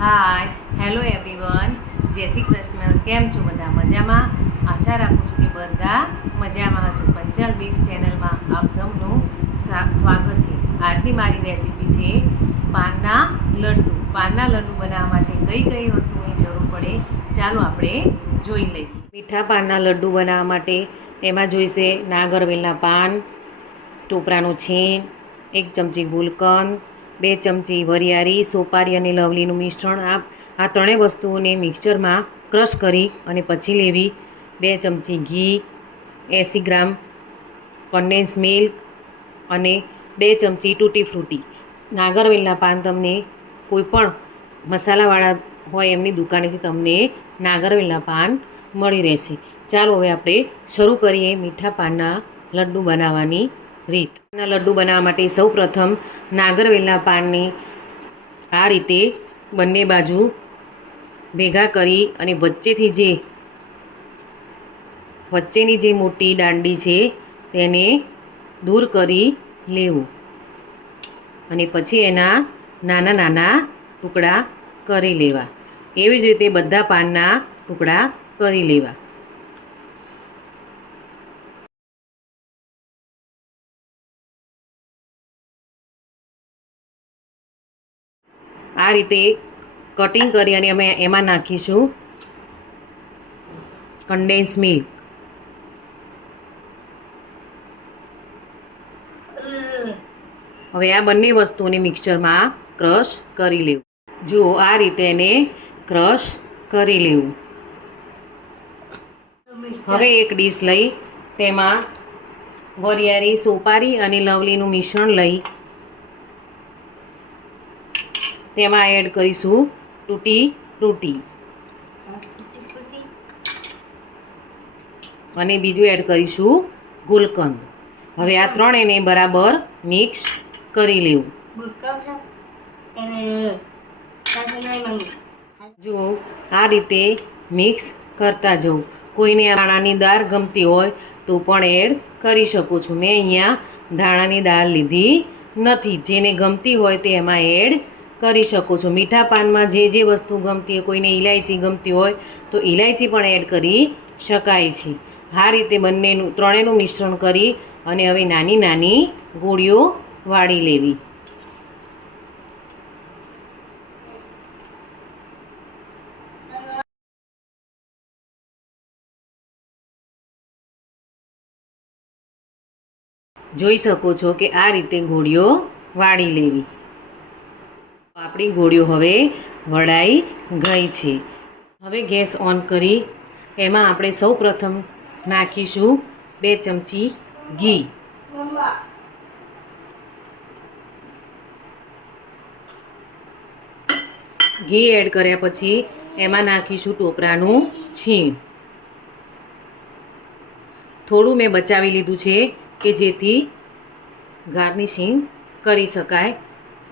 Hi hello everyone, જય શ્રી કૃષ્ણ. કેમ છો બધા? મજામાં? આશા રાખું છું કે બધા મજામાં હશો. પંચાલ બેક્સ ચેનલમાં આપ સૌનું સ્વાગત છે. આજની મારી રેસીપી છે પાનના લડ્ડુ. પાનના લડ્ડુ બનાવવા માટે કઈ કઈ વસ્તુઓની જરૂર પડે ચાલો આપણે જોઈ લઈએ. મીઠા પાનના લડ્ડુ બનાવવા માટે એમાં જોઈશે નાગરવેલના પાન, ટોપરાનું છીણ, 1 ચમચી ગુલકંદ, 2 ચમચી વરિયાળી, સોપારી અને લવલીનું મિશ્રણ. આ ત્રણેય વસ્તુઓને મિક્સચરમાં ક્રશ કરી અને પછી લેવી. 2 ચમચી ઘી, 80 ગ્રામ કન્ડેન્સ મિલ્ક અને 2 ચમચી તૂટી ફ્રૂટી. નાગરવેલના પાન તમને કોઈપણ મસાલાવાળા હોય એમની દુકાનેથી તમને નાગરવેલના પાન મળી રહેશે. ચાલો હવે આપણે શરૂ કરીએ મીઠા પાનના લડ્ડુ બનાવવાની રીત. લડ્ડુ બનાવવા માટે સૌપ્રથમ નાગરવેલના પાનને આ રીતે બંને બાજુ ભેગા કરી અને વચ્ચેની જે મોટી દાંડી છે તેને દૂર કરી લેવું અને પછી એના નાના નાના ટુકડા કરી લેવા. એવી જ રીતે બધા પાનના ટુકડા કરી લેવા. આ રીતે કટિંગ કરી અને અમે એમાં નાખીશું કન્ડેન્સ મિલ્ક. હવે આ બંને વસ્તુઓને મિક્સચરમાં ક્રશ કરી લેવું. જુઓ, આ રીતે એને ક્રશ કરી લેવું. હવે એક ડીશ લઈ તેમાં વરિયાળી, સોપારી અને લવલીનું મિશ્રણ લઈ તેમાં એડ કરીશું તૂટી ફ્રૂટી અને બીજું એડ કરીશું ગુલકંદ. હવે આ ત્રણેયને બરાબર મિક્સ કરી લેવું. જુઓ, આ રીતે મિક્સ કરતા જવું. કોઈને ધાણાની દાળ ગમતી હોય તો પણ એડ કરી શકો છો. મેં અહીંયા ધાણાની દાળ લીધી નથી. જેને ગમતી હોય તે એમાં એડ કરી શકો છો. મીઠા પાનમાં જે વસ્તુ ગમતી હોય, કોઈને ઇલાયચી ગમતી હોય તો ઇલાયચી પણ એડ કરી શકાય છે. આ રીતે ત્રણેયનું મિશ્રણ કરી અને હવે નાની નાની ગોળીઓ વાળી લેવી. જોઈ શકો છો કે આ રીતે ગોળીઓ વાળી લેવી. આપણી ગોળીઓ હવે વળાઈ ગઈ છે. હવે ગેસ ઓન કરી એમાં આપણે સૌપ્રથમ નાખીશું 2 ચમચી ઘી. ઘી એડ કર્યા પછી એમાં નાખીશું ટોપરાનું છીણ. થોડું મેં બચાવી લીધું છે કે જેથી ગાર્નિશિંગ કરી શકાય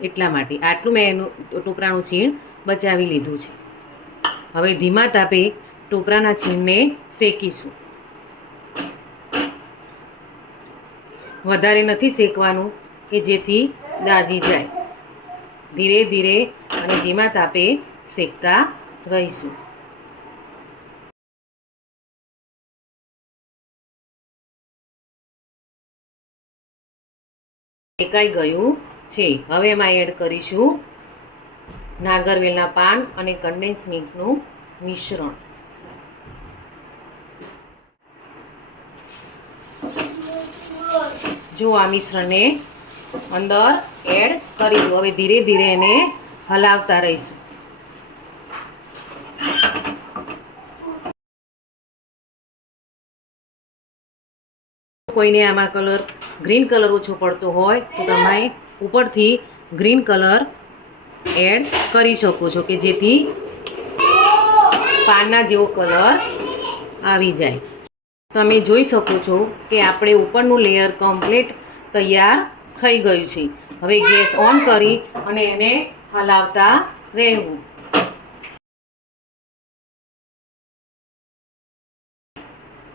એટલા માટે. આટલું મેં એનું ટોપરાનું છીણ બચાવી લીધું છે. હવે ધીમા તાપે ટોપરાના છીણને શેકીશું. વધારે નથી શેકવાનું કે જેથી દાજી જાય. ધીરે ધીરે અને ધીમા તાપે શેકતા રહીશું. શેકાઈ ગયું છે. હવે એમાં એડ કરીશું નાગરવેલના પાન અને કન્ડેન્સ મિલ્કનું મિશ્રણ. જો આ મિશ્રણને અંદર એડ કરી દો. હવે ધીરે ધીરે એને હલાવતા રહીશું. કોઈને આમાં ગ્રીન કલર ઓછો પડતો હોય તો તમે ઉપરથી ગ્રીન કલર એડ કરી શકો છો કે જેથી પાનના જેવો કલર આવી જાય. તમે જોઈ શકો છો કે આપણે ઉપરનું લેયર કમ્પ્લીટ તૈયાર થઈ ગયું છે. હવે ગેસ ઓન કરી અને એને હલાવતા રહેવું.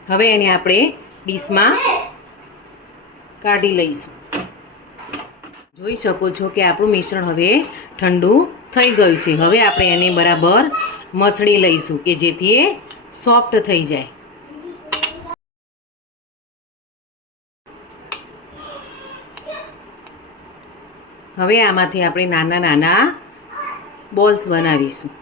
હવે એને આપણે ડીશમાં કાઢી લઈશું. જોઈ શકો છો કે આપણું મિશ્રણ હવે ઠંડુ થઈ ગયું છે. હવે આપણે એને બરાબર મસળી લઈશું કે જેથી એ સોફ્ટ થઈ જાય. હવે આમાંથી આપણે નાના નાના બોલ્સ બનાવીશું.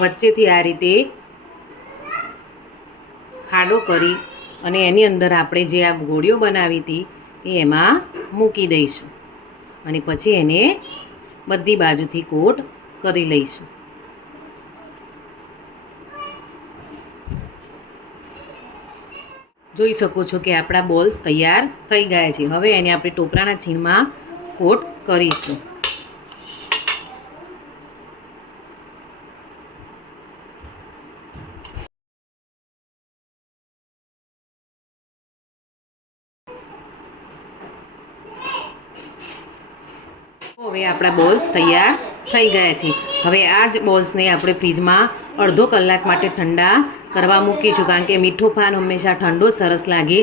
વચ્ચેથી આ રીતે ખાડો કરી અને એની અંદર આપણે જે આ ગોળીઓ બનાવી હતી એ એમાં મૂકી દઈશું અને પછી એને બધી બાજુથી કોટ કરી લઈશું. જોઈ શકો છો કે આપણા બોલ્સ તૈયાર થઈ ગયા છે. હવે એને આપણે ટોપરાના છીણમાં કોટ કરીશું. હવે આપણા બોલ્સ તૈયાર થઈ ગયા છે. હવે આ જ બોલ્સને આપણે ફ્રીજમાં અડધો કલાક માટે ઠંડા કરવા મૂકીશું, કારણ કે મીઠો પાન હંમેશા ઠંડો સરસ લાગે,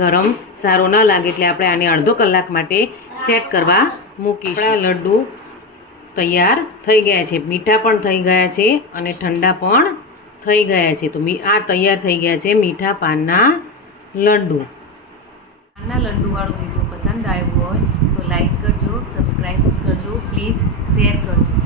ગરમ સારો ન લાગે. એટલે આપણે આને અડધો કલાક માટે સેટ કરવા મૂકીશું. આપણા લડ્ડુ તૈયાર થઈ ગયા છે, મીઠા પણ થઈ ગયા છે અને ઠંડા પણ થઈ ગયા છે. તો આ તૈયાર થઈ ગયા છે મીઠા પાનના લડ્ડુ. પાનના લડ્ડુવાળો વિડીયો પસંદ આવ્યો હોય તો લાઈક કરજો, સબસ્ક્રાઈબ કરજો, પ્લીઝ શેર કરજો.